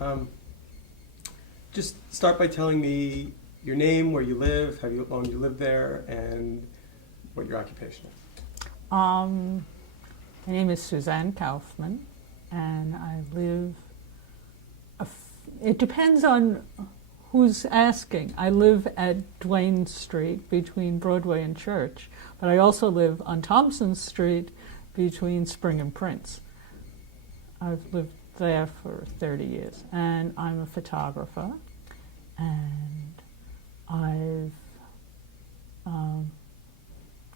Um, just start by telling me your name, where you live, how long you lived there, and what your occupation is. My name is Suzanne Kaufman, and I live, it depends on who's asking. I live at Duane Street between Broadway and Church, but I also live on Thompson Street between Spring and Prince. I've lived there for 30 years, and I'm a photographer, and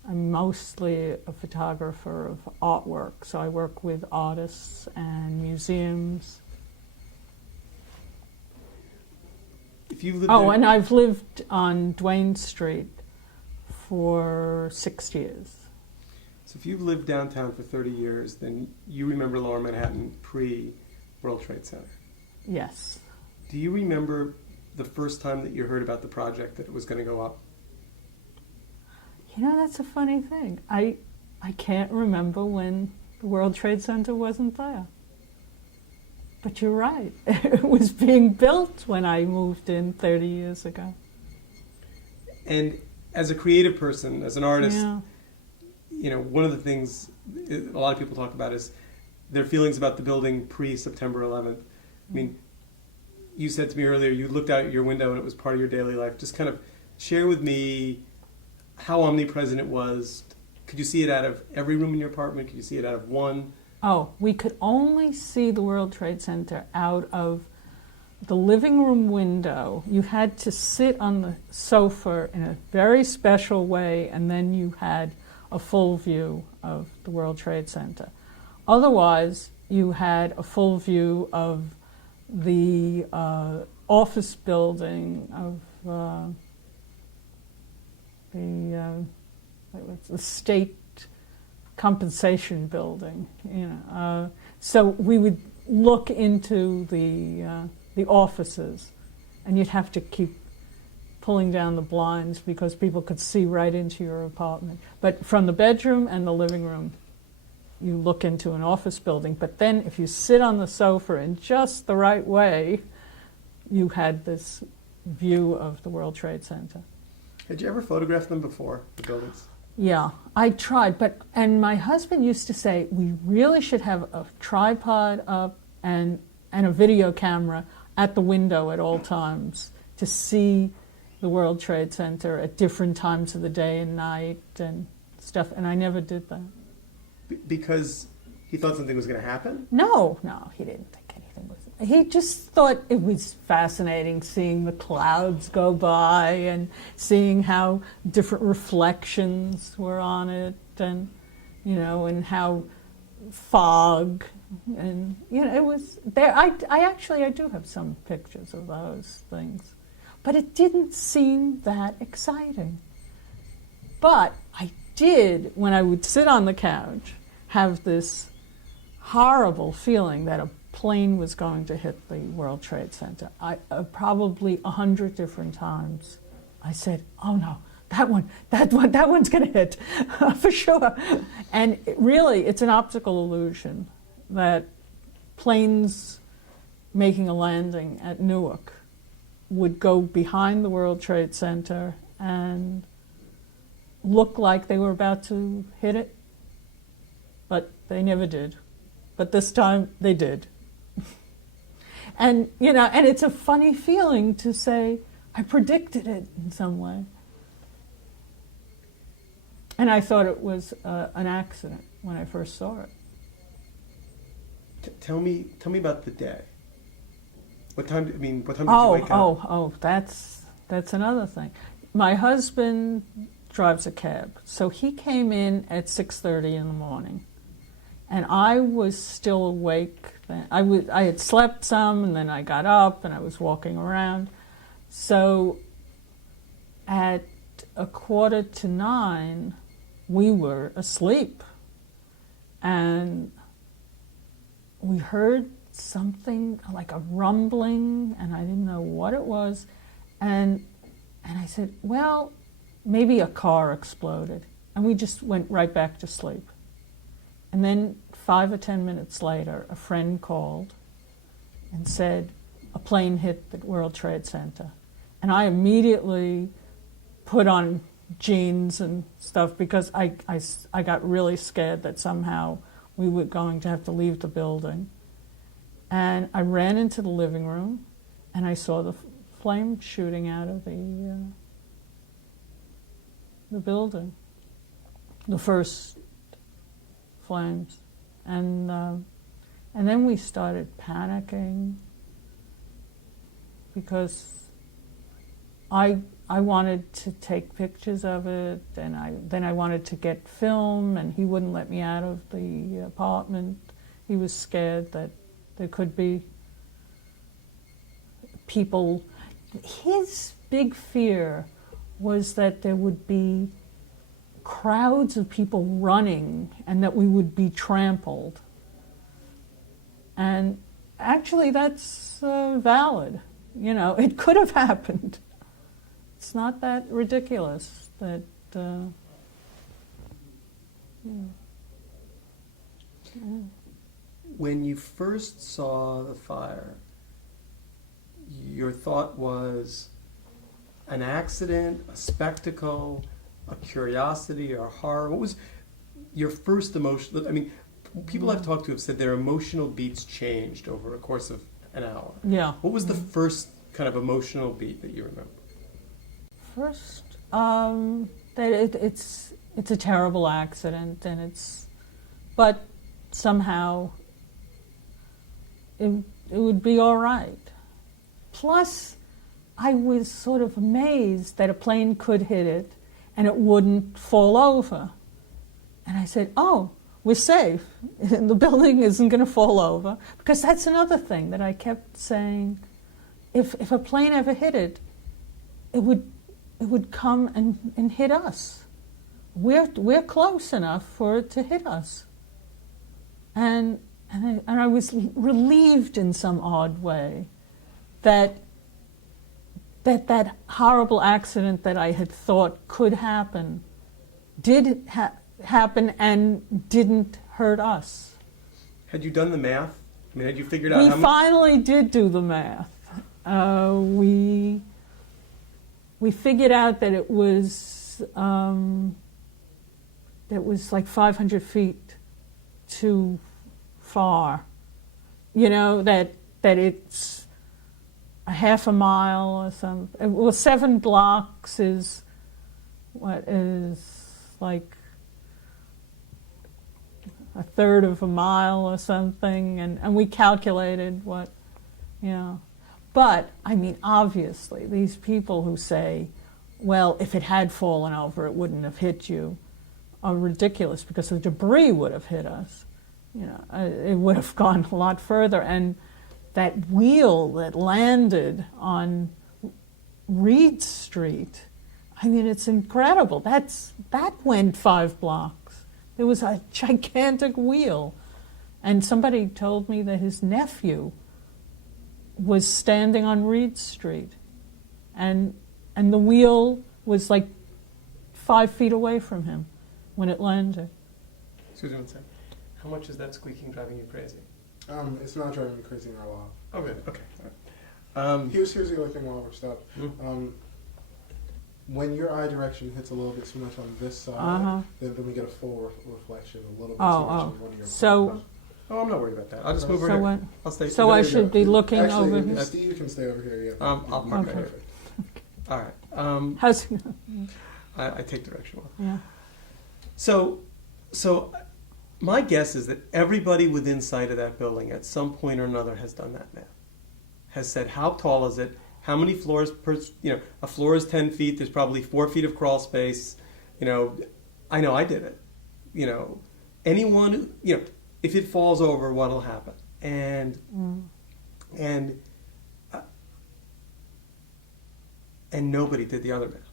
I'm mostly a photographer of artwork, so I work with artists and museums. If you lived And I've lived on Duane Street for 6 years. So if you lived downtown for 30 years, then you remember Lower Manhattan pre-World Trade Center. Yes. Do you remember the first time that you heard about the project, that it was going to go up? You know, that's a funny thing. I can't remember when the World Trade Center wasn't there. But you're right. It was being built when I moved in 30 years ago. And as a creative person, as an artist, Yeah. you know, one of the things a lot of people talk about is their feelings about the building pre-September 11th. I mean, you said to me earlier, you looked out your window and it was part of your daily life. Just kind of share with me how omnipresent it was. Could you see it out of every room in your apartment? Could you see it out of one? Oh, we could only see the World Trade Center out of the living room window. You had to sit on the sofa in a very special way, and then you had a full view of the World Trade Center. Otherwise, you had a full view of the office building of the state compensation building. You know, so we would look into the offices, and you'd have to keep pulling down the blinds because people could see right into your apartment. But from the bedroom and the living room, you look into an office building. But then if you sit on the sofa in just the right way, you had this view of the World Trade Center. Had you ever photographed them before, the buildings? Yeah, I tried, and my husband used to say, we really should have a tripod up and a video camera at the window at all times to see the World Trade Center at different times of the day and night and stuff, and I never did that. Because he thought something was going to happen? No, he didn't think anything was. He just thought it was fascinating seeing the clouds go by and seeing how different reflections were on it, and you know, and how fog, and you know, it was there. I do have some pictures of those things, but it didn't seem that exciting. But I did, when I would sit on the couch, have this horrible feeling that a plane was going to hit the World Trade Center. Probably 100 different times I said, oh no, that one's going to hit for sure. And it's an optical illusion that planes making a landing at Newark would go behind the World Trade Center and look like they were about to hit it, but they never did. But this time they did. And you know, and it's a funny feeling to say, I predicted it in some way. And I thought it was an accident when I first saw it. Tell me about the day. What time did you wake up? That's another thing. My husband drives a cab, so he came in at 6:30 in the morning, and I was still awake then. I had slept some, and then I got up and I was walking around. So at 8:45, we were asleep, and we heard something like a rumbling, and I didn't know what it was, and I said, well, maybe a car exploded, and we just went right back to sleep. And then 5 or 10 minutes later, a friend called and said, plane hit the World Trade Center. And I immediately put on jeans and stuff because I got really scared that somehow we were going to have to leave the building. And I ran into the living room, and I saw the flame shooting out of the building, the first flames. And then we started panicking because I wanted to take pictures of it, and then I wanted to get film, and he wouldn't let me out of the apartment. He was scared that there could be people. His big fear was that there would be crowds of people running and that we would be trampled. And actually that's valid. You know, it could have happened. It's not that ridiculous that, you know. Yeah. When you first saw the fire, your thought was an accident, a spectacle, a curiosity, or horror? What was your first emotion? I mean, people I've talked to have said their emotional beats changed over a course of an hour. Yeah. What was the first kind of emotional beat that you remember? First, that it's a terrible accident, and but somehow it would be all right. Plus, I was sort of amazed that a plane could hit it and it wouldn't fall over. And I said, oh, we're safe. The building isn't going to fall over. Because that's another thing that I kept saying. If a plane ever hit it, it would come and hit us. We're close enough for it to hit us. And I was relieved in some odd way that horrible accident that I had thought could happen did happen and didn't hurt us. Had you done the math? I mean, had you figured out how we finally did do the math. We figured out that it was like 500 feet too far. You know, that it's a half a mile or something. Well, 7 blocks is like a third of a mile or something, and we calculated what, you know. But, I mean, obviously, these people who say, well, if it had fallen over, it wouldn't have hit you, are ridiculous, because the debris would have hit us. You know, it would have gone a lot further. And that wheel that landed on Reed Street, I mean, it's incredible. That went 5 blocks. There was a gigantic wheel. And somebody told me that his nephew was standing on Reed Street. And the wheel was like 5 feet away from him when it landed. Susan, one second. How much is that squeaking driving you crazy? It's not driving me crazy in our law. Oh, really? Okay. All right. Here's the other thing while we're stopped. When your eye direction hits a little bit too much on this side, then we get a full reflection, a little bit too much on one of your corners. Oh, I'm not worried about that. I'll just move over here. I'll stay. So I should be looking Actually, over here? Steve can stay over here. Yeah. I'll park right here. All right. How's I take direction well. Yeah. So my guess is that everybody within sight of that building at some point or another has done that math. Has said, how tall is it? How many floors per, a floor is 10 feet. There's probably 4 feet of crawl space. I know I did it. Anyone, if it falls over, what'll happen? And nobody did the other math.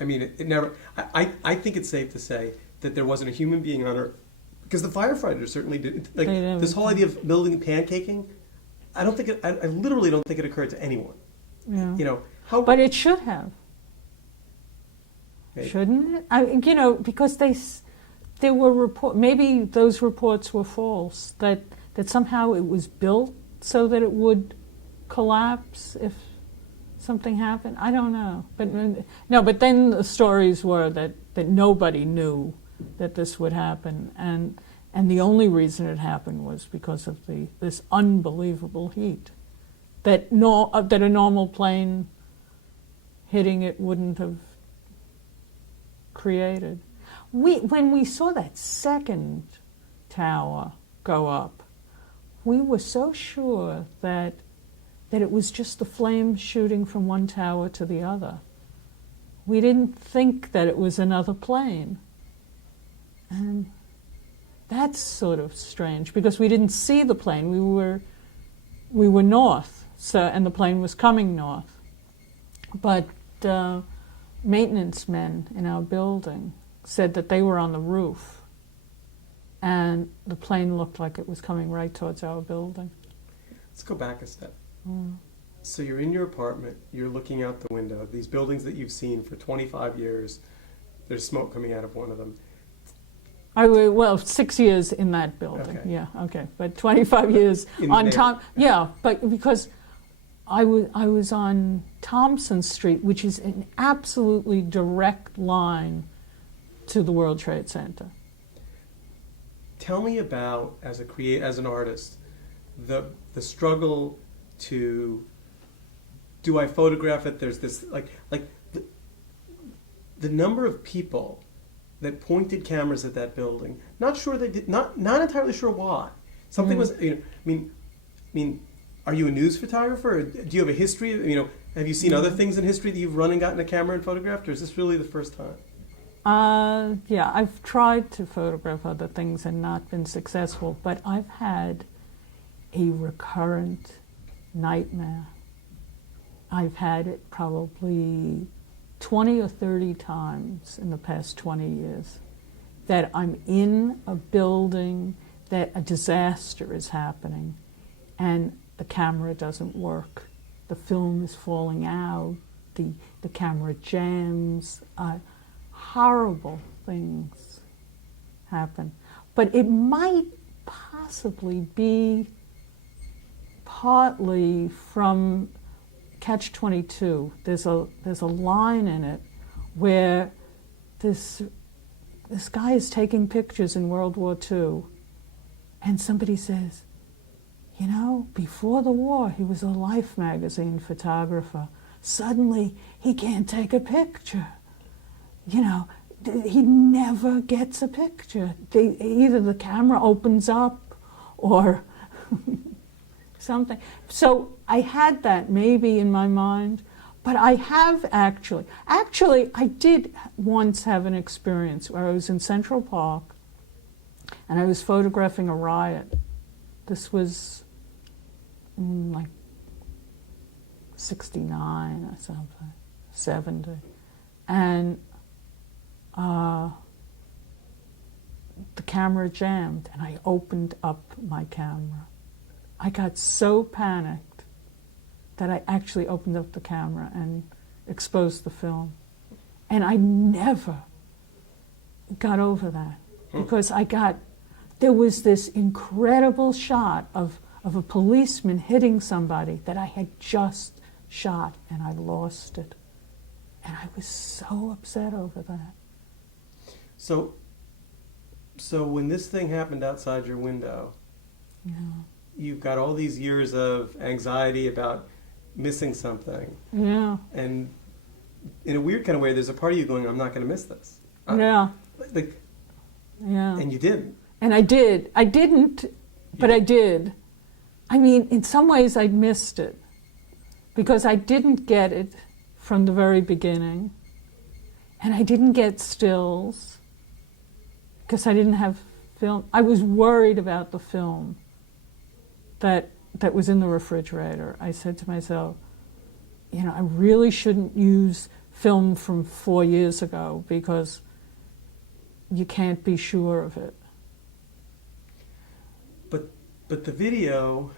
I mean, it never, I think it's safe to say that there wasn't a human being on Earth, because the firefighters certainly didn't. Like, this whole idea of building pancaking, I literally don't think it occurred to anyone. Yeah. But it should have. Maybe. Shouldn't it? Because there were maybe those reports were false, that somehow it was built so that it would collapse if something happened? I don't know. But no, but then the stories were that nobody knew that this would happen, and the only reason it happened was because of this unbelievable heat that a normal plane hitting it wouldn't have created. When we saw that second tower go up, we were so sure that it was just the flames shooting from one tower to the other. We didn't think that it was another plane. And that's sort of strange because we didn't see the plane. We were north, and the plane was coming north. But maintenance men in our building said that they were on the roof, and the plane looked like it was coming right towards our building. Let's go back a step. So you're in your apartment, you're looking out the window, these buildings that you've seen for 25 years, there's smoke coming out of one of them. 6 years in that building, Okay. yeah, okay. But 25 years on top, yeah, but because I was on Thompson Street, which is an absolutely direct line to the World Trade Center. Tell me about, as an artist, the struggle to, do I photograph it? There's this the number of people that pointed cameras at that building. Not sure they did. Not entirely sure why. Something was. I mean, are you a news photographer? Or do you have a history? Have you seen other things in history that you've run and gotten a camera and photographed, or is this really the first time? Yeah, I've tried to photograph other things and not been successful, but I've had a recurrent nightmare. I've had it probably 20 or 30 times in the past 20 years that I'm in a building that a disaster is happening and the camera doesn't work. The film is falling out, the camera jams, horrible things happen. But it might possibly be partly from Catch-22. There's a line in it where this guy is taking pictures in World War II, and somebody says, before the war he was a Life magazine photographer. Suddenly he can't take a picture. He never gets a picture. Either the camera opens up or something. So I had that maybe in my mind, but I have actually, I did once have an experience where I was in Central Park and I was photographing a riot. This was like 69 or something, 70. And the camera jammed and I opened up my camera. I got so panicked that I actually opened up the camera and exposed the film. And I never got over that because there was this incredible shot of a policeman hitting somebody that I had just shot and I lost it. And I was so upset over that. So when this thing happened outside your window, Yeah. You've got all these years of anxiety about missing something. Yeah. And in a weird kind of way, there's a part of you going, I'm not going to miss this. Yeah. Yeah. And you didn't. And I did. I didn't, but I did. I mean, in some ways I missed it because I didn't get it from the very beginning. And I didn't get stills because I didn't have film. I was worried about the film that was in the refrigerator. I said to myself, I really shouldn't use film from 4 years ago because you can't be sure of it. But the video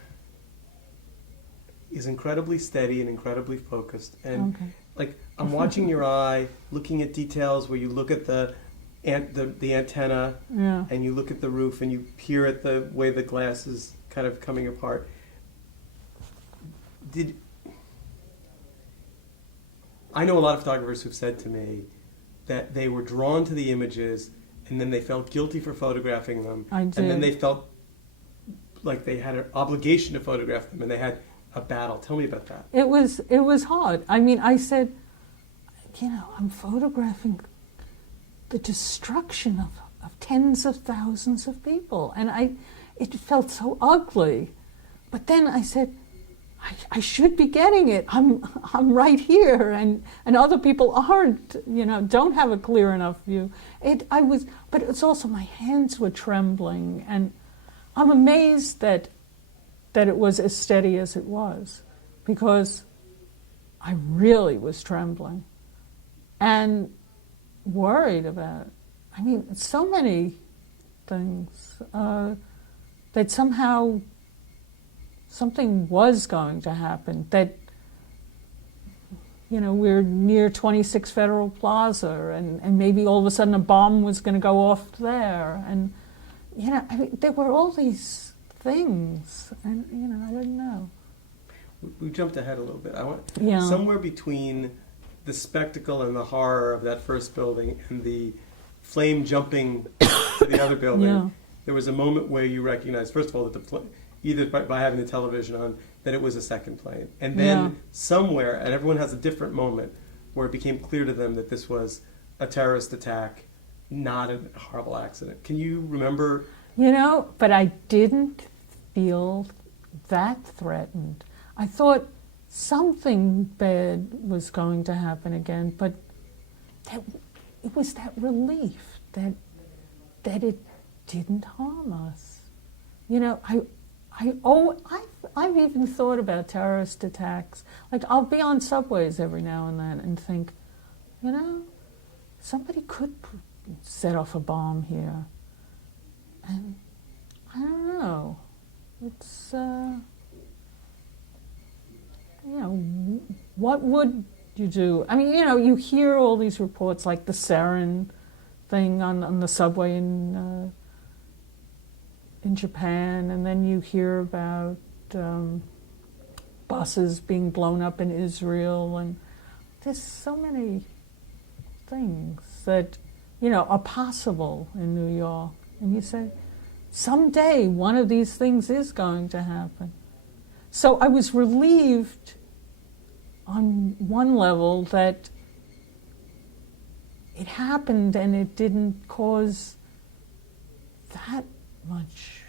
is incredibly steady and incredibly focused. And I'm watching your eye, looking at details where you look at the antenna, and you look at the roof, and you peer at the way the glass is kind of coming apart. I know a lot of photographers who've said to me that they were drawn to the images and then they felt guilty for photographing them. I did. And then they felt like they had an obligation to photograph them and they had a battle. Tell me about that. It was hard. I mean, I said, I'm photographing the destruction of tens of thousands of people. And it felt so ugly. But then I said, I should be getting it. I'm right here, and other people aren't. Don't have a clear enough view. But it's also my hands were trembling, and I'm amazed that it was as steady as it was, because I really was trembling and worried about. I mean, so many things that somehow. Something was going to happen, that, we're near 26 Federal Plaza, and maybe all of a sudden a bomb was going to go off there. And, there were all these things, and, I didn't know. We jumped ahead a little bit. Yeah. Somewhere between the spectacle and the horror of that first building and the flame jumping to the other building, Yeah. There was a moment where you recognized, first of all, that either by having the television on, that it was a second plane. And then somewhere, and everyone has a different moment, where it became clear to them that this was a terrorist attack, not a horrible accident. Can you remember? But I didn't feel that threatened. I thought something bad was going to happen again, but it was that relief that it didn't harm us. I've even thought about terrorist attacks. Like, I'll be on subways every now and then and think, somebody could set off a bomb here. And I don't know. It's, what would you do? I mean, you hear all these reports, like the sarin thing on the subway in Japan, and then you hear about buses being blown up in Israel, and there's so many things that are possible in New York, and you say someday one of these things is going to happen. So I was relieved on one level that it happened and it didn't cause that much.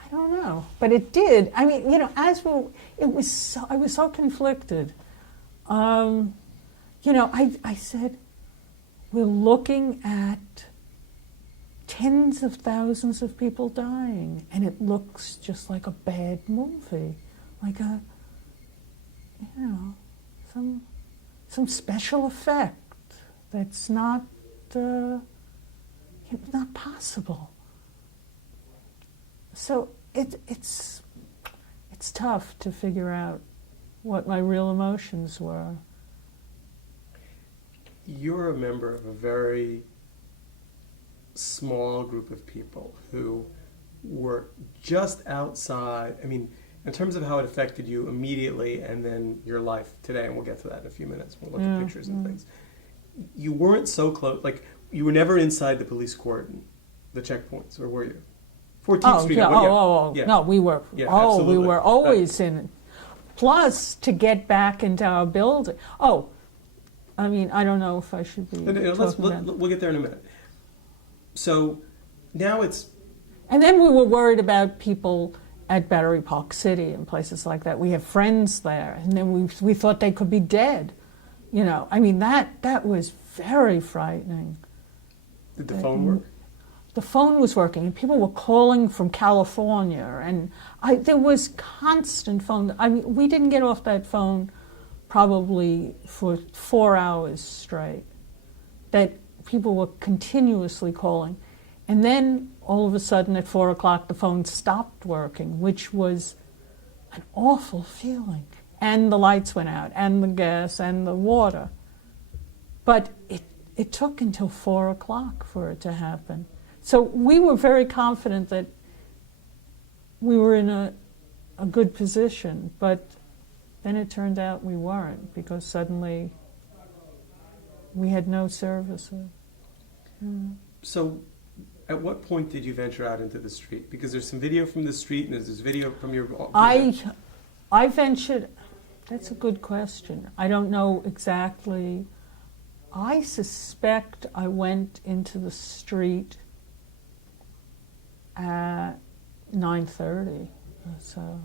I don't know, but it did. I mean, I was so conflicted. I said, we're looking at tens of thousands of people dying, and it looks just like a bad movie, like some special effect that's not possible. So it's tough to figure out what my real emotions were. You're a member of a very small group of people who were just outside. I mean, in terms of how it affected you immediately and then your life today, and we'll get to that in a few minutes. We'll look at pictures and things. You weren't so close, like, you were never inside the police court, the checkpoints, or were you? 14th Street. Yeah. Yeah. No, we were. Yeah, we absolutely. were always in it. Plus, to get back into our building. Oh, I mean, I don't know if I should be. We'll get there in a minute. So now it's. And then we were worried about people at Battery Park City and places like that. We have friends there, and then we thought they could be dead. I mean, that was very frightening. Did the phone work? The phone was working, and people were calling from California, and there was constant phone. I mean, we didn't get off that phone probably for 4 hours straight. That people were continuously calling. And then, all of a sudden, at 4 o'clock, the phone stopped working, which was an awful feeling. And the lights went out, and the gas, and the water. But it took until 4 o'clock for it to happen. So we were very confident that we were in a good position, but then it turned out we weren't, because suddenly we had no services. So at what point did you venture out into the street? Because there's some video from the street and there's this video from your... I ventured... That's a good question. I don't know exactly. I suspect I went into the street at 9:30 or so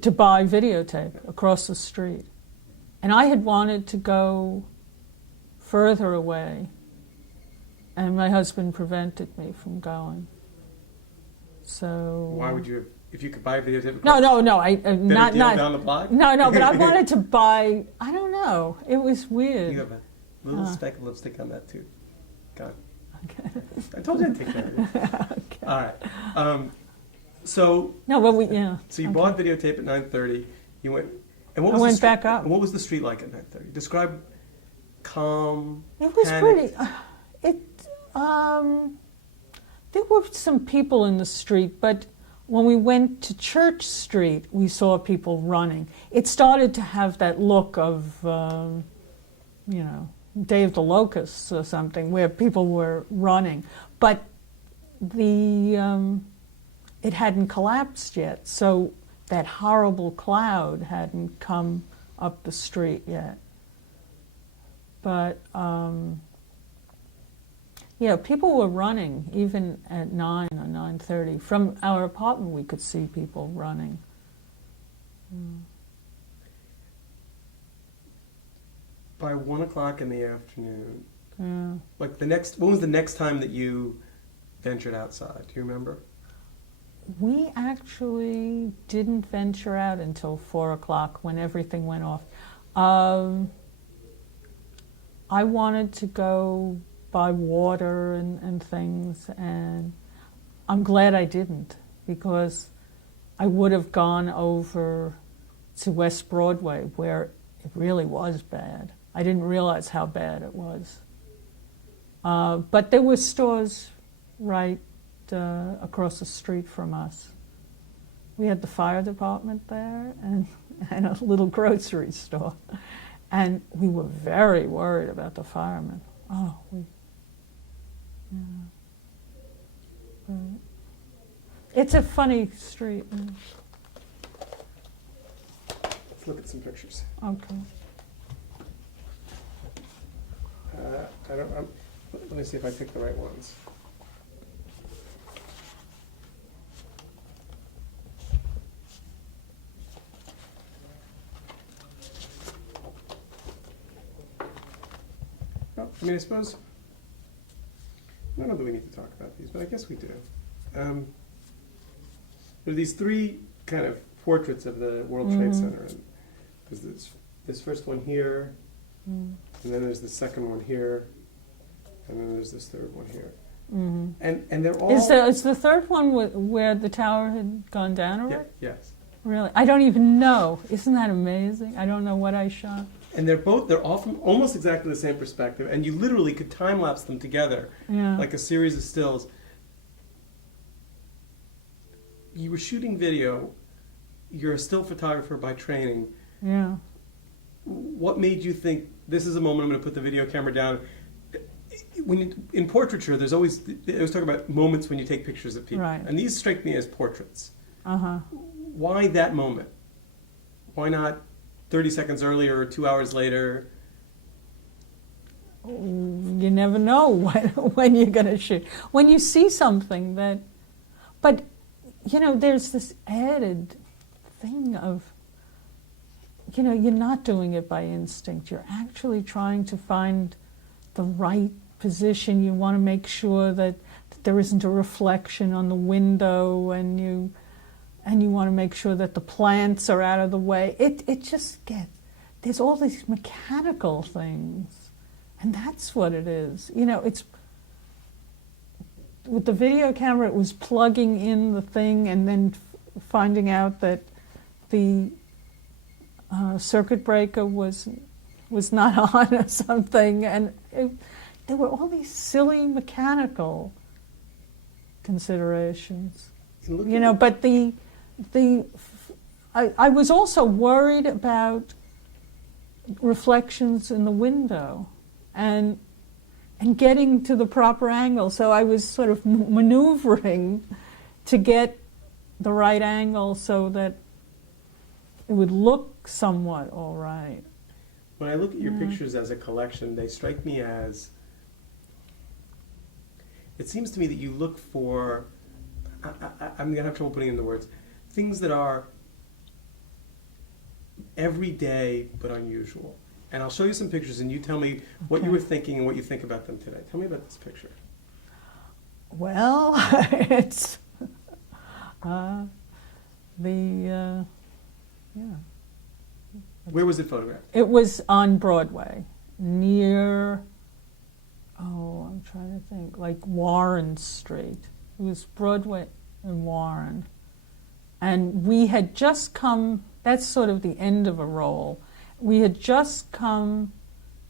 to buy videotape across the street. And I had wanted to go further away, and my husband prevented me from going. So... Why would you have... If you could buy a videotape... No, not down the block? No, but I wanted to buy... I don't know. It was weird. You have a little speck of lipstick on that too. Got it. Okay. I told you I'd take care of it. Okay. All right. So... No, but yeah. So you bought videotape at 9:30. You went... And what I was went the back up. And what was the street like at 9:30? Describe calm, It was panicked. pretty... There were some people in the street, but when we went to Church Street, we saw people running. It started to have that look of, Day of the Locusts or something, where people were running. But it hadn't collapsed yet, so that horrible cloud hadn't come up the street yet. But, people were running, even at 9 or 9:30. From our apartment, we could see people running. By 1 o'clock in the afternoon, Yeah. when was the next time that you ventured outside? Do you remember? We actually didn't venture out until 4 o'clock, when everything went off. I wanted to go buy water and things, and I'm glad I didn't, because I would have gone over to West Broadway, where it really was bad. I didn't realize how bad it was. But there were stores right across the street from us. We had the fire department there and a little grocery store. And we were very worried about the firemen. Right. It's a funny street. Let's look at some pictures. Okay. Let me see if I pick the right ones. Well, I suppose, I don't know that we need to talk about these, but I guess we do. There are these three kind of portraits of the World Trade Center. And there's this first one here, and then there's the second one here, and then there's this third one here. And they're all... Is the third one where the tower had gone down already? Yeah, yes. Really? I don't even know. Isn't that amazing? I don't know what I shot. And they're all from almost exactly the same perspective, and you literally could time-lapse them together, like a series of stills. You were shooting video. You're a still photographer by training. Yeah. What made you think, this is a moment I'm going to put the video camera down? In portraiture, they always talk about moments when you take pictures of people. Right. And these strike me as portraits. Uh-huh. Why that moment? Why not 30 seconds earlier or 2 hours later? You never know when you're going to shoot. When you see something that... But, there's this added thing of, you're not doing it by instinct. You're actually trying to find the right position. You want to make sure that there isn't a reflection on the window, and you want to make sure that the plants are out of the way. It just there's all these mechanical things, and that's what it is. It's with the video camera, it was plugging in the thing and then finding out that the circuit breaker was not on or something, and there were all these silly mechanical considerations. But the I was also worried about reflections in the window and getting to the proper angle. So I was sort of maneuvering to get the right angle so that it would look somewhat all right. When I look at your pictures as a collection, they strike me as, it seems to me that you look for, I'm going to have trouble putting it into words, things that are everyday but unusual. And I'll show you some pictures and you tell me what you were thinking and what you think about them today. Tell me about this picture. Well, it's Where was it photographed? It was on Broadway, near, I'm trying to think, like Warren Street. It was Broadway and Warren. And we had just come, that's sort of the end of a roll. We had just come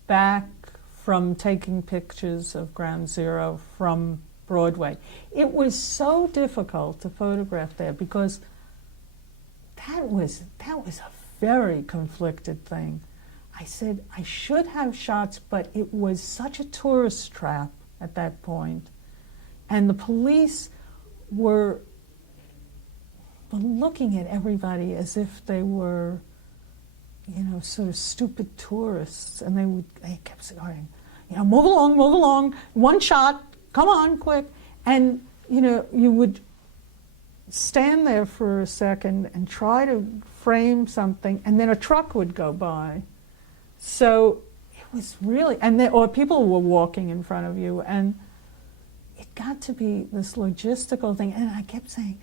back from taking pictures of Ground Zero from Broadway. It was so difficult to photograph there because that was a very conflicted thing. I said I should have shots, but it was such a tourist trap at that point. And the police were looking at everybody as if they were, sort of stupid tourists. And they kept saying, move along, one shot, come on, quick. And, you would stand there for a second and try to frame something, and then a truck would go by. So it was really, or people were walking in front of you, and it got to be this logistical thing. And I kept saying,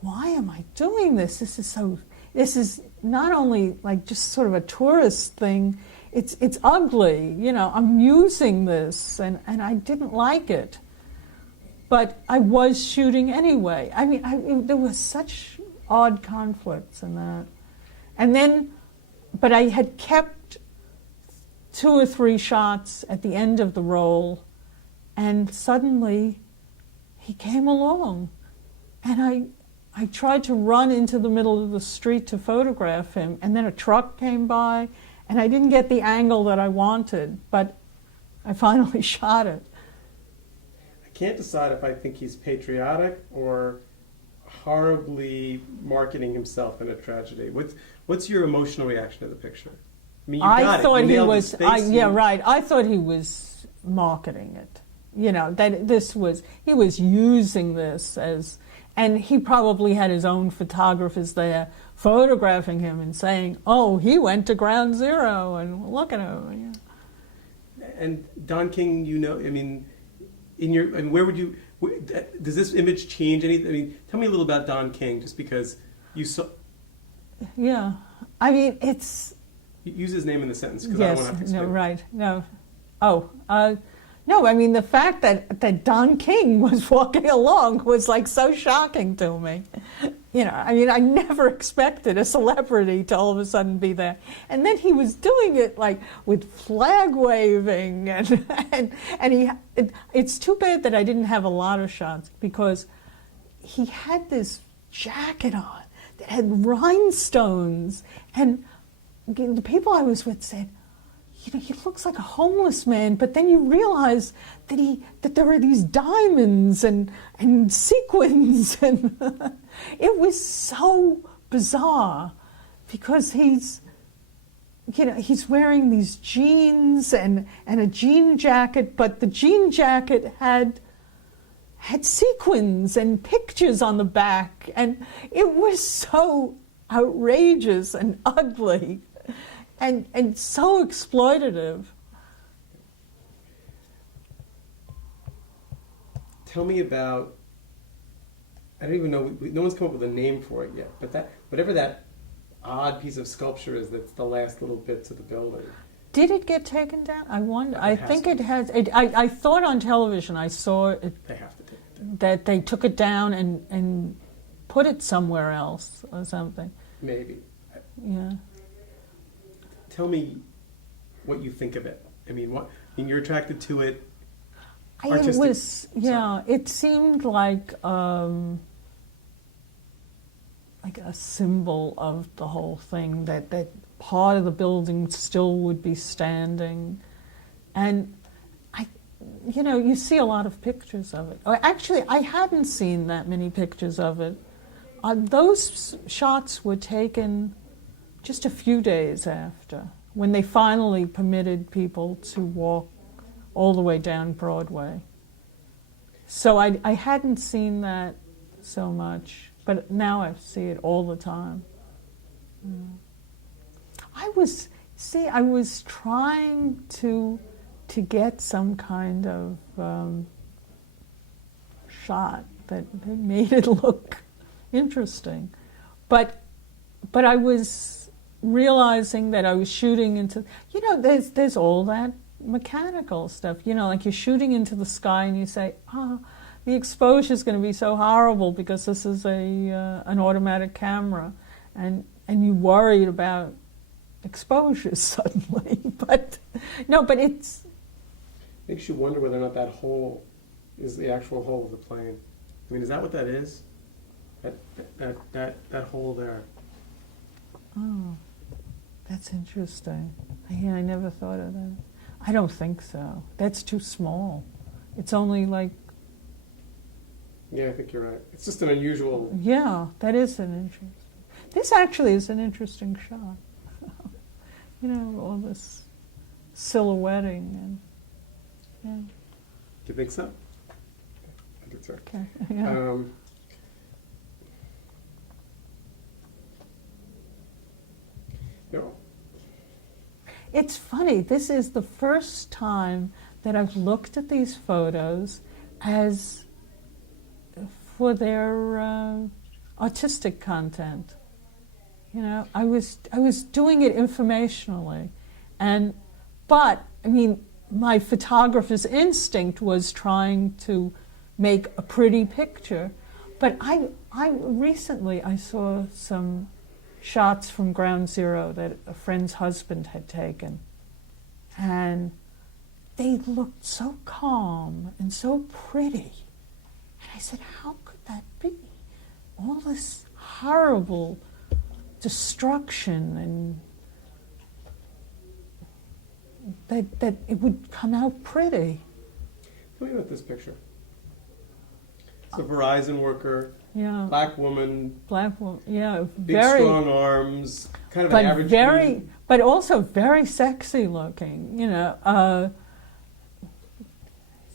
why am I doing this? This is not only like just sort of a tourist thing, it's ugly, I'm using this, and I didn't like it. But I was shooting anyway. I mean, there was such odd conflicts in that. And then, but I had kept 2 or 3 shots at the end of the roll, and suddenly he came along. And I tried to run into the middle of the street to photograph him, and then a truck came by, and I didn't get the angle that I wanted, but I finally shot it. I can't decide if I think he's patriotic or horribly marketing himself in a tragedy. What's your emotional reaction to the picture? I mean, you got thought it. You he nailed was. his face. Right. I thought he was marketing it. That he was using this as, and he probably had his own photographers there photographing him and saying, "Oh, he went to Ground Zero, and look at him." Yeah. And Don King, where would you? Does this image change anything? I mean, tell me a little about Don King, just because you saw. Yeah, I mean, it's. Use his name in the sentence because yes, I don't want to have to explain. No, right, no, no. I mean, the fact that Don King was walking along was like so shocking to me. I never expected a celebrity to all of a sudden be there, and then he was doing it like with flag waving, and it's too bad that I didn't have a lot of shots because he had this jacket on that had rhinestones, and the people I was with said, he looks like a homeless man, but then you realize that there are these diamonds and sequins, and it was so bizarre because he's wearing these jeans and a jean jacket, but the jean jacket had sequins and pictures on the back, and it was so outrageous and ugly. And so exploitative. Tell me about, I don't even know, no one's come up with a name for it yet, but whatever that odd piece of sculpture is that's the last little bits of the building. Did it get taken down? I wonder. I think it has. I thought on television I saw it. They have to take it down. That they took it down and put it somewhere else or something. Maybe. Yeah. Tell me what you think of it. I mean, you're attracted to it. It was, yeah. It seemed like like a symbol of the whole thing, that part of the building still would be standing. And you see a lot of pictures of it. Actually, I hadn't seen that many pictures of it. Those shots were taken just a few days after, when they finally permitted people to walk all the way down Broadway. So I hadn't seen that so much, but now I see it all the time. I was trying to get some kind of shot that made it look interesting, but I was realizing that I was shooting into, there's all that mechanical stuff, like you're shooting into the sky and you say, the exposure is going to be so horrible because this is an automatic camera, and you worried about exposures suddenly, but it's. Makes you wonder whether or not that hole is the actual hole of the plane. I mean, is that what that is? That hole there. Oh, that's interesting. I never thought of that. I don't think so. That's too small. It's only like. Yeah, I think you're right. It's just an unusual. Yeah, that is an interesting. This actually is an interesting shot. All this silhouetting and. Yeah. Do you think so? I think so. Okay. Yeah. It's funny. This is the first time that I've looked at these photos as for their artistic content. I was doing it informationally, but I mean, my photographer's instinct was trying to make a pretty picture. But I recently saw some shots from Ground Zero that a friend's husband had taken, and they looked so calm and so pretty. And I said, how could that be? All this horrible destruction, and that it would come out pretty. Tell me about this picture. It's a Verizon worker, yeah, black woman, yeah, big strong arms, kind of an average. But also very sexy looking.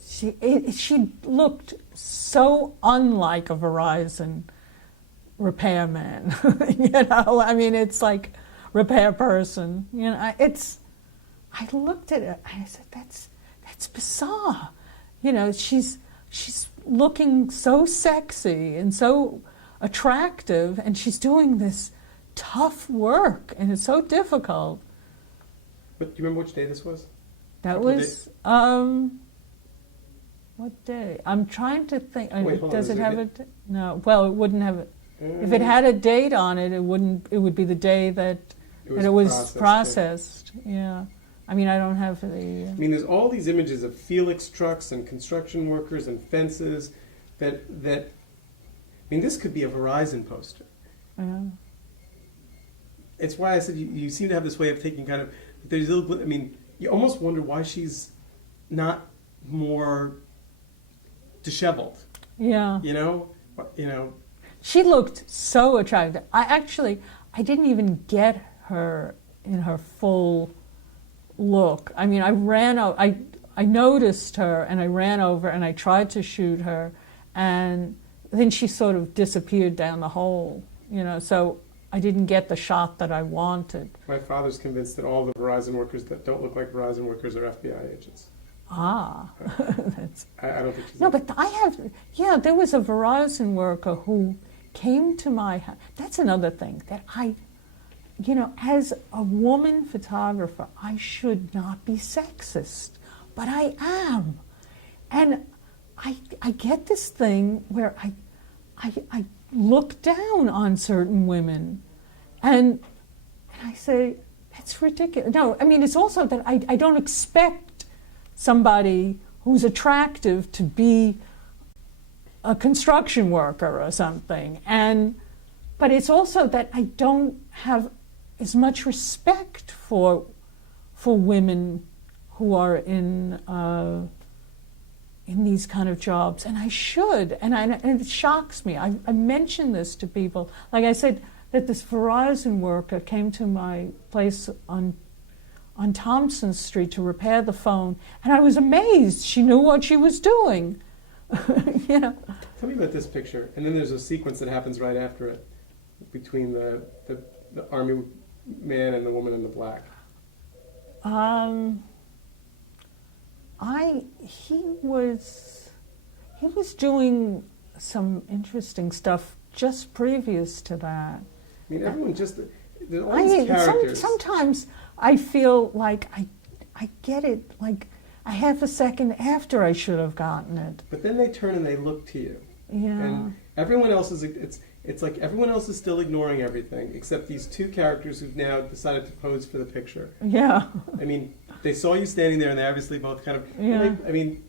She looked so unlike a Verizon repairman. I mean, it's like repair person. I looked at it. I said, "That's bizarre." She's looking so sexy and so attractive, and she's doing this tough work, and it's so difficult. But do you remember which day this was? That was what day? I'm trying to think. Does it have a? No. Well, it wouldn't have it. If it had a date on it, it wouldn't. It would be the day that it was processed. Yeah. I mean, I don't have the. I mean, there's all these images of Felix trucks and construction workers and fences. That. I mean, this could be a Verizon poster. It's why I said you seem to have this way of taking kind of. There's a little. I mean, you almost wonder why she's not more disheveled. Yeah. She looked so attractive. I didn't even get her in her full look. I mean, I noticed her and I ran over and I tried to shoot her, and then she sort of disappeared down the hole, so I didn't get the shot that I wanted. My father's convinced that all the Verizon workers that don't look like Verizon workers are FBI agents. That's... I don't think she's... No, but there was a Verizon worker who came to my house. That's another thing that as a woman photographer, I should not be sexist, but I am. And I get this thing where I look down on certain women, and I say, that's ridiculous. No, I mean, it's also that I don't expect somebody who's attractive to be a construction worker or something. And but it's also that I don't have as much respect for women who are in these kind of jobs, and I should, and it shocks me. I mention this to people. Like I said, that this Verizon worker came to my place on Thompson Street to repair the phone, and I was amazed. She knew what she was doing. You know. Tell me about this picture, and then there's a sequence that happens right after it, between the army man and the woman in the black. He was doing some interesting stuff just previous to that. I mean, everyone just, there's all these characters. Sometimes I feel like I get it like a half a second after I should have gotten it. But then they turn and they look to you. Yeah. And everyone else is, it's like everyone else is still ignoring everything except these two characters who've now decided to pose for the picture. Yeah. I mean, they saw you standing there and they obviously both kind of, yeah. I mean,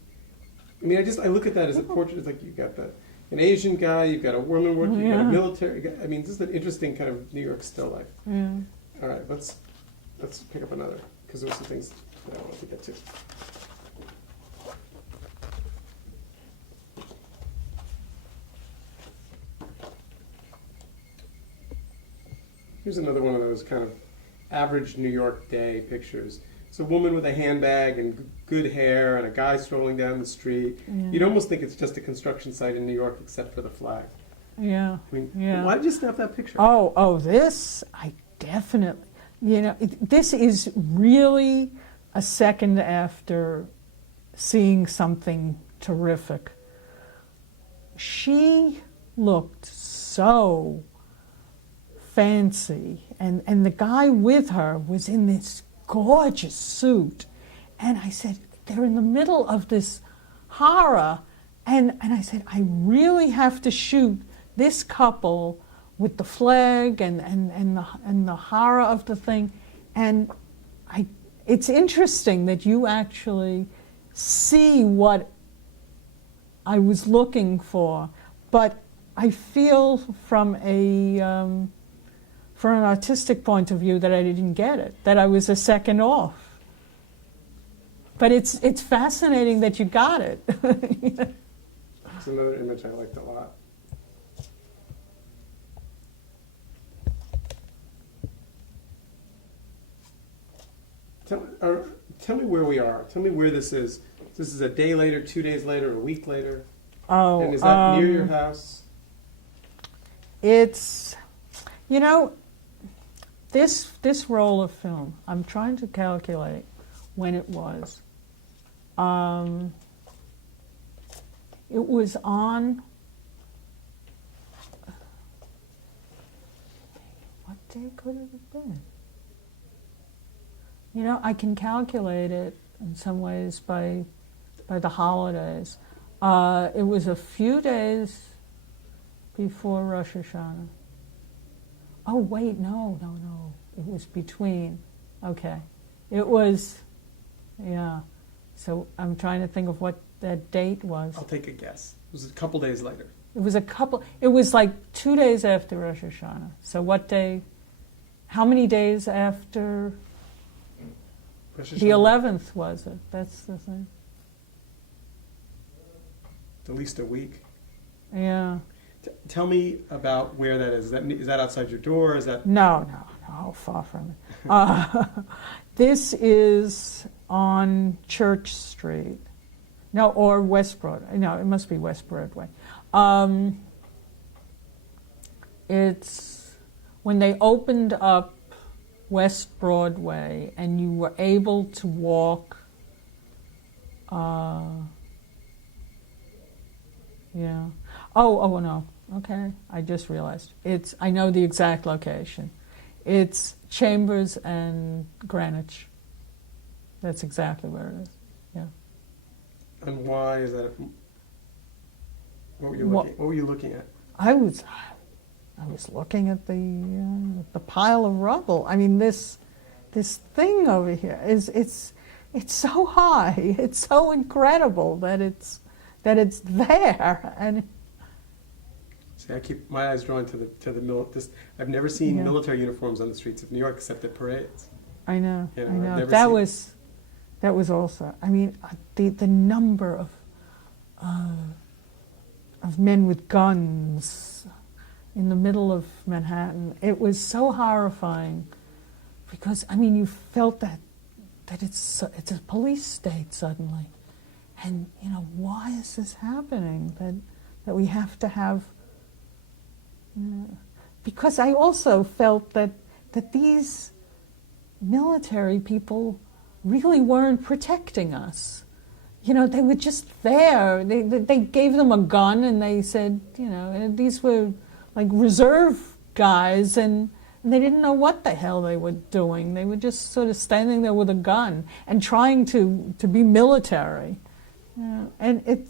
I look at that as a portrait. It's like you've got an Asian guy, you've got a woman working, you've got a military guy. I mean, this is an interesting kind of New York still life. Yeah. All right, let's pick up another, because there's some things that I want to get to. Here's another one of those kind of average New York day pictures. It's a woman with a handbag and good hair and a guy strolling down the street. Yeah. You'd almost think it's just a construction site in New York except for the flag. Yeah. I mean, yeah. Why did you snap that picture? This, I definitely, this is really a second after seeing something terrific. She looked so fancy, and the guy with her was in this gorgeous suit, and I said, they're in the middle of this horror, and I said, I really have to shoot this couple with the flag and the horror of the thing, and it's interesting that you actually see what I was looking for, but I feel from an artistic point of view that I didn't get it, that I was a second off. But it's fascinating that you got it. It's another image I liked a lot. Tell me where we are. Tell me where this is. This is a day later, 2 days later, a week later. Oh, and is that near your house? It's, this roll of film, I'm trying to calculate when it was. It was on, what day could it have been? I can calculate it in some ways by the holidays. It was a few days before Rosh Hashanah. Oh, wait, no. It was between. Okay. It was, yeah. So I'm trying to think of what that date was. I'll take a guess. It was a couple days later. It was like 2 days after Rosh Hashanah. So what day, how many days after Rosh Hashanah. the 11th was it? That's the thing. At least a week. Yeah. Tell me about where that is. Is that outside your door? Is that No, far from it. This is on Church Street. No, or West Broadway. No, it must be West Broadway. It's when they opened up West Broadway and you were able to walk. Yeah. Oh no. Okay. I just realized. I know the exact location. It's Chambers and Greenwich. That's exactly where it is. Yeah. And why is that? What were you looking at? I was looking at the pile of rubble. I mean, this thing over here it's so high. It's so incredible that it's there. And see, I keep my eyes drawn to this. I've never seen Yeah. military uniforms on the streets of New York except at parades. I know. You know, I I've know. never That seen- was also. I mean, the number of men with guns in the middle of Manhattan. It was so horrifying, because I mean, you felt that it's a police state suddenly, and you know, why is this happening? That we have to have. Because I also felt that these military people really weren't protecting us. You know, they were just there. They gave them a gun and they said, you know, and these were like reserve guys, and they didn't know what the hell they were doing. They were just sort of standing there with a gun and trying to be military. You know, and it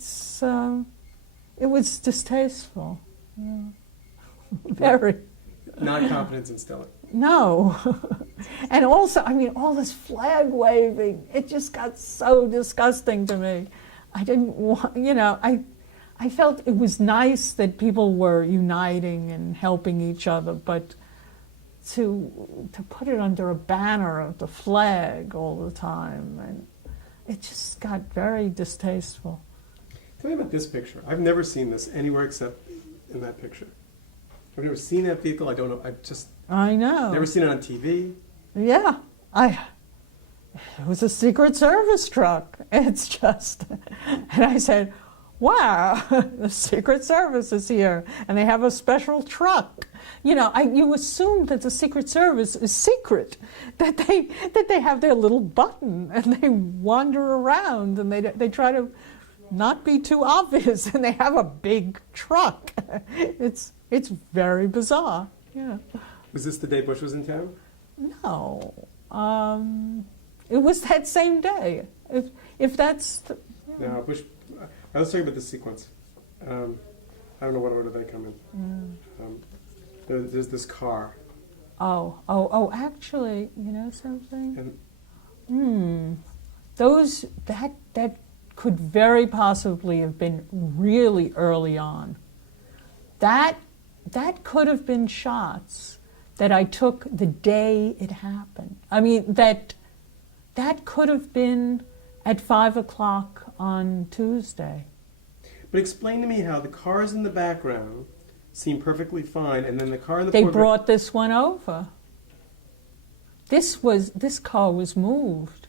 was distasteful. Yeah. Very. Not confidence instilling. No. And also, I mean, all this flag waving, it just got so disgusting to me. I didn't want, you know, I felt it was nice that people were uniting and helping each other, but to put it under a banner of the flag all the time, and it just got very distasteful. Tell me about this picture. I've never seen this anywhere except in that picture. I've never seen that vehicle. I don't know. I've just I know. never seen it on TV. Yeah, it was a Secret Service truck. It's just, and I said, wow, the Secret Service is here, and they have a special truck. You know, you assume that the Secret Service is secret, that they have their little button, and they wander around, and they try to not be too obvious, and they have a big truck. It's very bizarre. Yeah. Was this the day Bush was in town? No, it was that same day. If that's the, No, Bush. Let's talk about this sequence. I don't know what order they come in. There's this car. Oh! Actually, you know something? And That could very possibly have been really early on. That could have been shots that I took the day it happened. I mean, that could have been at 5 o'clock on Tuesday. But explain to me how the cars in the background seem perfectly fine, and then the car in the They foreground. brought this one over. This car was moved.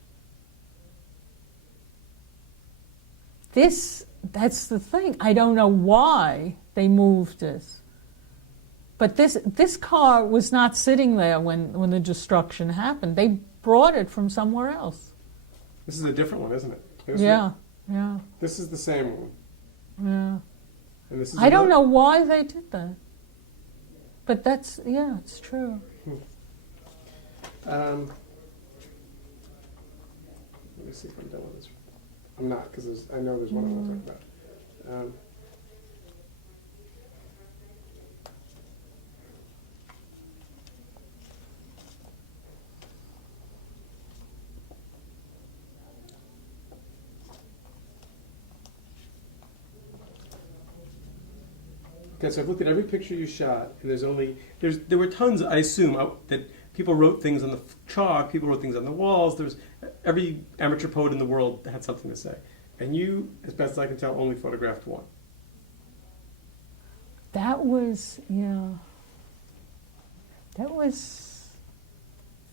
That's the thing. I don't know why they moved this. But this car was not sitting there when the destruction happened. They brought it from somewhere else. This is a different one, isn't it? This Yeah, one? yeah, This is the same one. yeah. And this is I don't another- know why they did that. But it's true. Let me see if I'm done with this. I'm not, because I know there's one I want to talk about. Okay, so I've looked at every picture you shot, and there were tons. I assume that people wrote things on the chalk, people wrote things on the walls. Every amateur poet in the world had something to say, and you, as best as I can tell, only photographed one. That was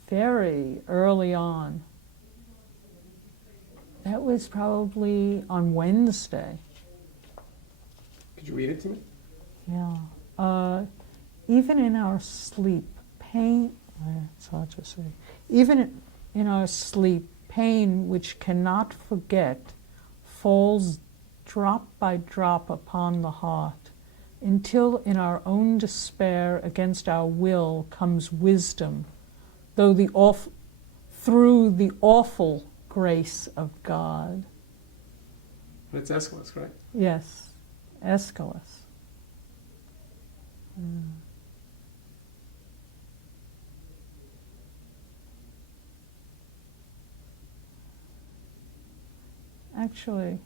very early on. That was probably on Wednesday. Could you read it to me? Yeah. Even in our sleep, pain, it's hard to say. Even in our sleep, pain which cannot forget falls drop by drop upon the heart, until in our own despair against our will comes wisdom, through the awful grace of God. And it's Aeschylus, right? Yes, Aeschylus. Actually,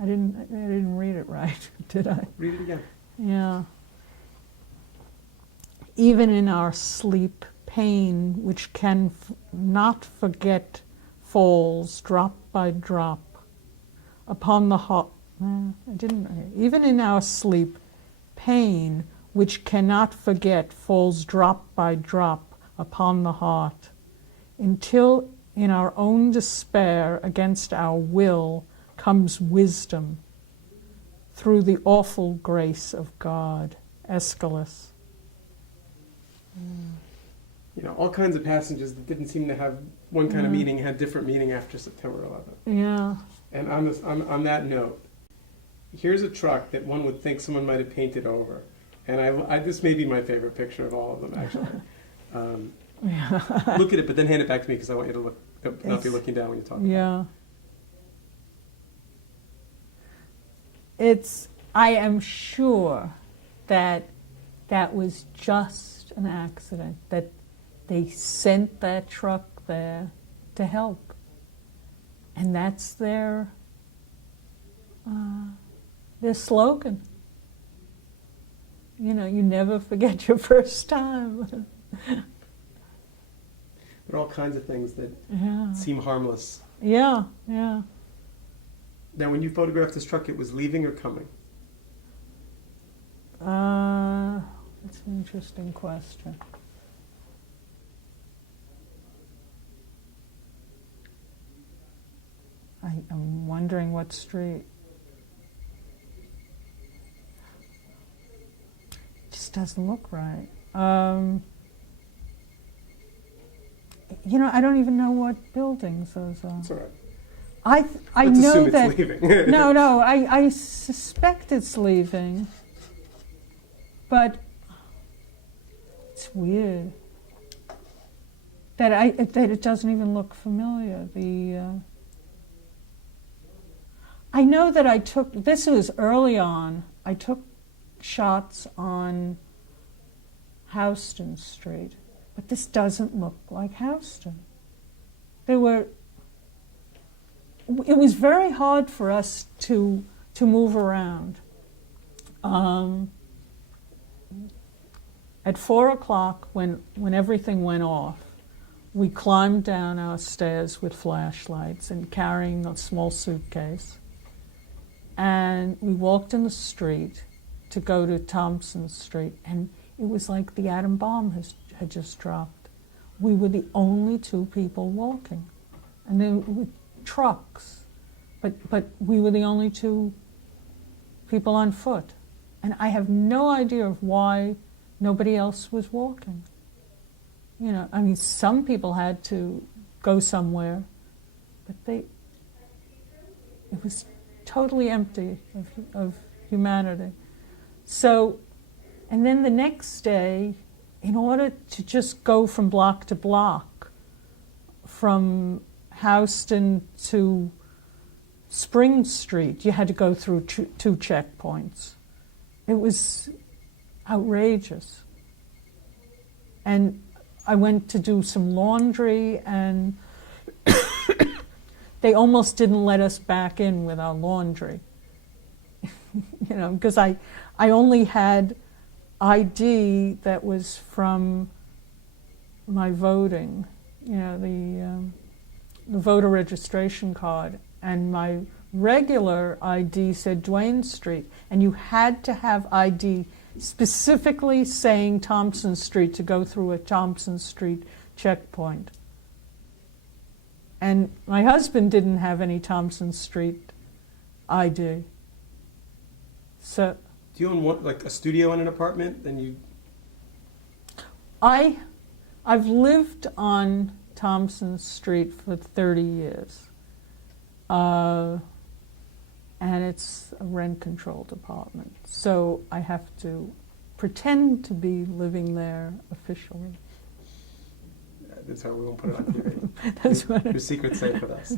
I didn't read it right, did I? Read it again. Yeah. Even in our sleep, pain which can not forget falls drop by drop upon the heart. Even in our sleep, pain which cannot forget falls drop by drop upon the heart, until in our own despair against our will comes wisdom through the awful grace of God. Aeschylus. You know, all kinds of passages that didn't seem to have one kind of meaning had different meaning after September 11th. Yeah. And on that note, here's a truck that one would think someone might have painted over. And this may be my favorite picture of all of them, actually. Look at it, but then hand it back to me because I want you to not be looking down when you talk. Yeah. I am sure that was just an accident, that they sent that truck there to help. And that's their slogan. You know, you never forget your first time. There are all kinds of things that seem harmless. Yeah, yeah. Now, when you photographed this truck, it was leaving or coming? That's an interesting question. I'm wondering what street. It just doesn't look right. You know, I don't even know what buildings those are. It's all right. I Let's know assume that. It's leaving. No. I suspect it's leaving, but it's weird that it doesn't even look familiar. I know that this was early on. I took shots on Houston Street, but this doesn't look like Houston. It was very hard for us to move around. At 4 o'clock, when everything went off, we climbed down our stairs with flashlights and carrying a small suitcase. And we walked in the street to go to Thompson Street, and it was like the atom bomb had just dropped. We were the only two people walking. And there were trucks, but we were the only two people on foot. And I have no idea of why nobody else was walking. You know, I mean, some people had to go somewhere, but it was totally empty of humanity. So, and then the next day, in order to just go from block to block, from Houston to Spring Street, you had to go through two checkpoints. It was outrageous. And I went to do some laundry, and they almost didn't let us back in with our laundry. You know, because I only had ID that was from my voting, you know, the voter registration card, and my regular ID said Duane Street, and you had to have ID specifically saying Thompson Street to go through a Thompson Street checkpoint. And my husband didn't have any Thompson Street ID. So, do you own like a studio in an apartment? Then you. I've lived on Thompson Street for 30 years, and it's a rent-controlled apartment. So I have to pretend to be living there officially. That's how we won't put it on TV. That's what your secret's safe with us.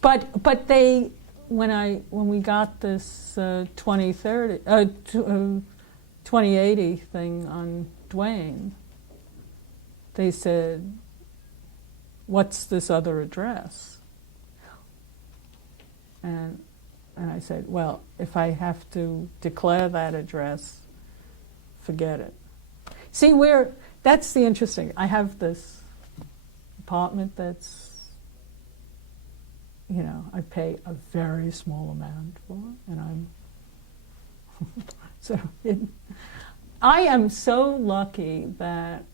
But they. When we got this 2080 thing on Duane, they said, "What's this other address?" And I said, "Well, if I have to declare that address, forget it." See, that's the interesting. I have this apartment that's, I pay a very small amount for, and I am so lucky that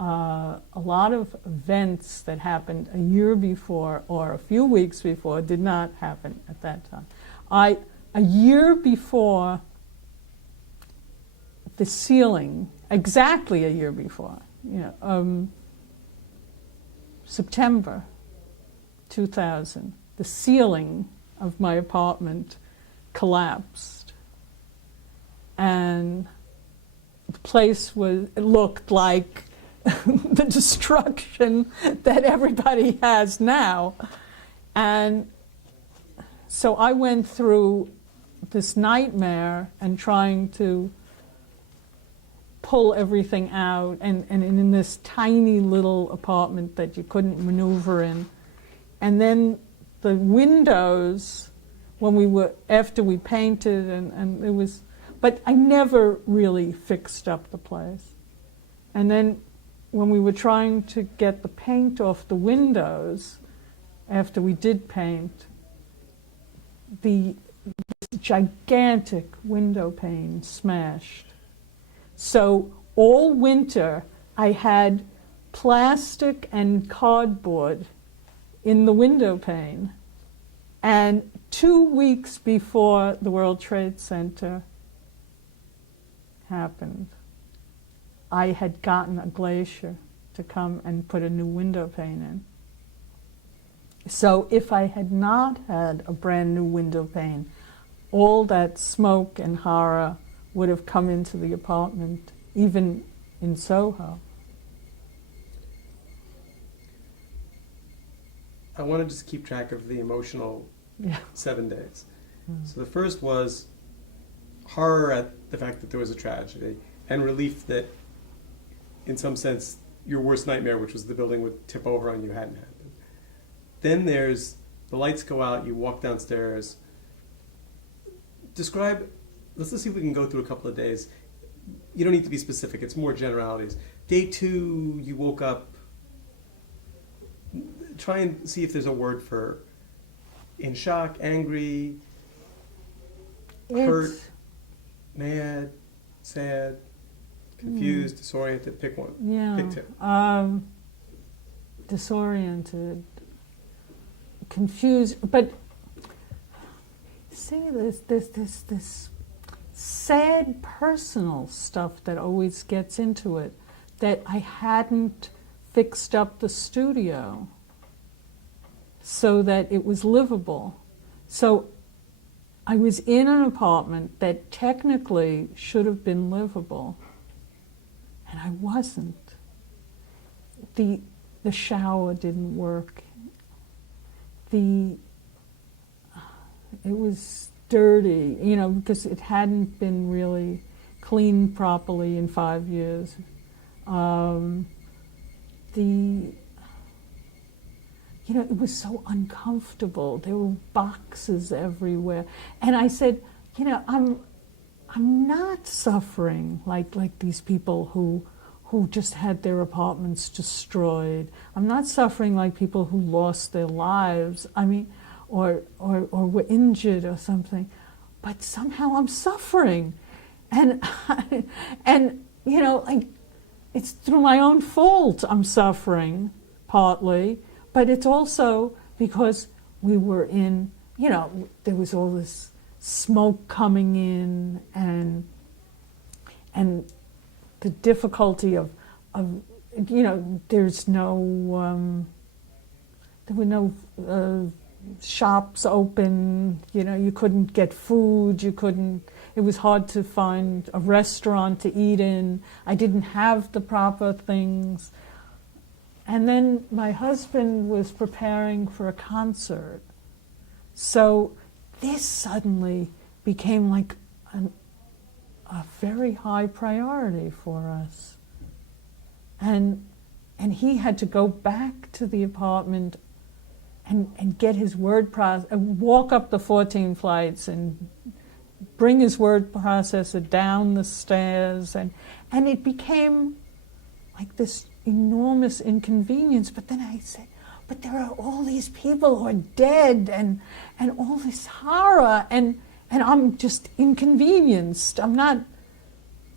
a lot of events that happened a year before or a few weeks before did not happen at that time. A year before the ceiling, exactly a year before, September 2000, the ceiling of my apartment collapsed, and the place it looked like the destruction that everybody has now. And so I went through this nightmare and trying to pull everything out, and in this tiny little apartment that you couldn't maneuver in. And then the windows, after we painted, and it was, but I never really fixed up the place. And then when we were trying to get the paint off the windows, after we did paint, the gigantic window pane smashed. So all winter I had plastic and cardboard in the window pane. And 2 weeks before the World Trade Center happened, I had gotten a glacier to come and put a new window pane in. So if I had not had a brand new window pane, all that smoke and horror would have come into the apartment, even in Soho. I want to just keep track of the emotional 7 days. Mm. So the first was horror at the fact that there was a tragedy, and relief that, in some sense, your worst nightmare, which was the building would tip over on you, hadn't happened. Then there's the lights go out, you walk downstairs. Let's see if we can go through a couple of days. You don't need to be specific, it's more generalities. Day 2, you woke up. Try and see if there's a word for in shock, angry, hurt, mad, sad, confused, disoriented. Pick one. Yeah. Pick 2. Disoriented, confused, but see, there's this sad personal stuff that always gets into it, that I hadn't fixed up the studio so that it was livable. So I was in an apartment that technically should have been livable, and I wasn't. The shower didn't work. It was dirty, because it hadn't been really cleaned properly in 5 years. It was so uncomfortable. There were boxes everywhere. And I said, I'm not suffering like these people who just had their apartments destroyed. I'm not suffering like people who lost their lives. Or were injured or something. But somehow I'm suffering. And it's through my own fault I'm suffering, partly. But it's also because we were in, there was all this smoke coming in, and the difficulty of there's no, there were no shops open, you couldn't get food, it was hard to find a restaurant to eat in. I didn't have the proper things. And then my husband was preparing for a concert. So this suddenly became like a very high priority for us. And he had to go back to the apartment and get his word processed, walk up the 14 flights and bring his word processor down the stairs, and it became like this enormous inconvenience. But then I said, but there are all these people who are dead, and all this horror, and I'm just inconvenienced. I'm not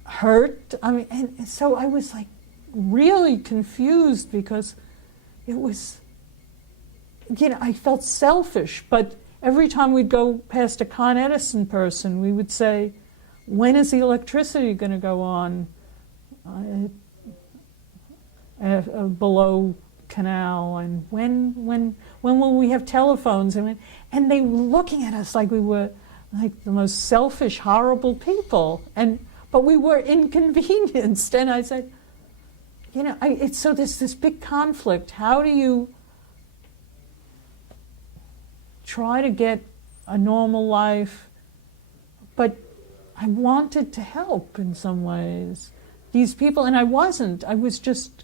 hurt. I mean, and so I was like really confused, because it was, I felt selfish. But every time we'd go past a Con Edison person, we would say, when is the electricity going to go on below Canal, and when will we have telephones? And they were looking at us like we were like the most selfish, horrible people, but we were inconvenienced. And I said, so there's this big conflict. How do you try to get a normal life? But I wanted to help in some ways these people, and I wasn't. I was just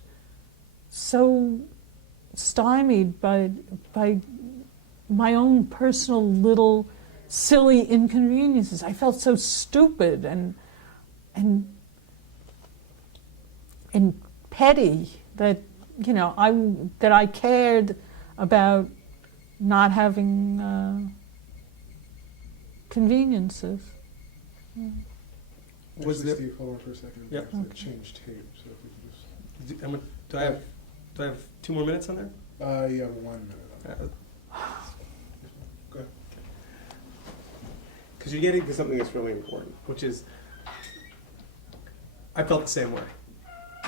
so stymied by my own personal little silly inconveniences. I felt so stupid and petty that I cared about not having conveniences. Was there? Steve, hold on for a second. Yeah. Okay. Change tape. So if we can just. Do I have 2 more minutes on there? You have 1 minute on that. Go ahead. Because you're getting to something that's really important, which is, I felt the same way.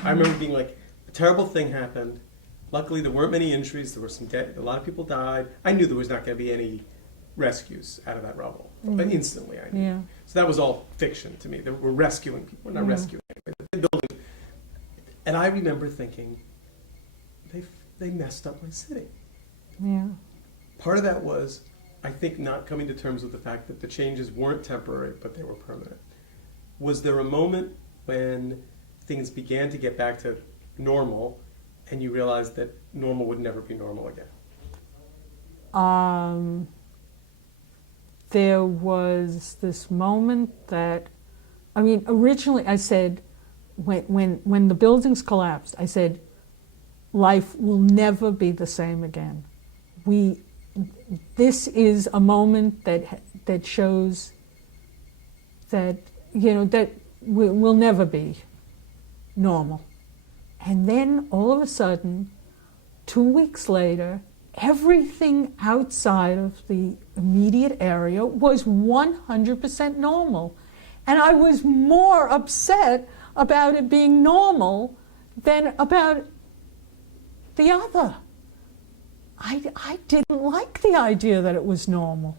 I remember being like, a terrible thing happened. Luckily, there weren't many injuries. There were some a lot of people died. I knew there was not going to be any rescues out of that rubble. But instantly, I knew. Yeah. So that was all fiction to me. We're rescuing people. We're not rescuing anybody. They're building. And I remember thinking, they messed up my city. Yeah. Part of that was, I think, not coming to terms with the fact that the changes weren't temporary, but they were permanent. Was there a moment when things began to get back to normal, and you realized that normal would never be normal again? There was this moment that, originally I said, when the buildings collapsed, I said, life will never be the same again. This is a moment that shows that, that will never be normal. And then all of a sudden, 2 weeks later, everything outside of the immediate area was 100% normal. And I was more upset about it being normal than about the other. I didn't like the idea that it was normal.